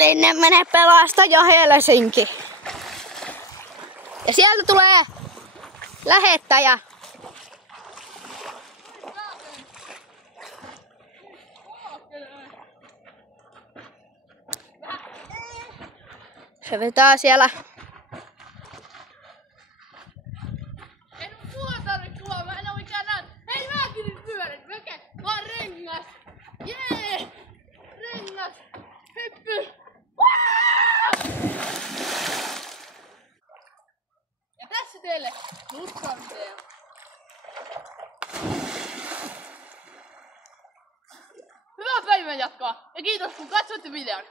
Sinne menee pelastaja Helsinki. Ja sieltä tulee lähettäjä. Se vetää siellä. En oo puoltanut sua, mä en oo mikään näin. Hei mäkin nyt pyörin, vaan rengas. Jee! Rengas! Hyppy! Ja tässä teille nutkan-video. Hyvää päivän jatkoa ja kiitos kun katsoitte videon.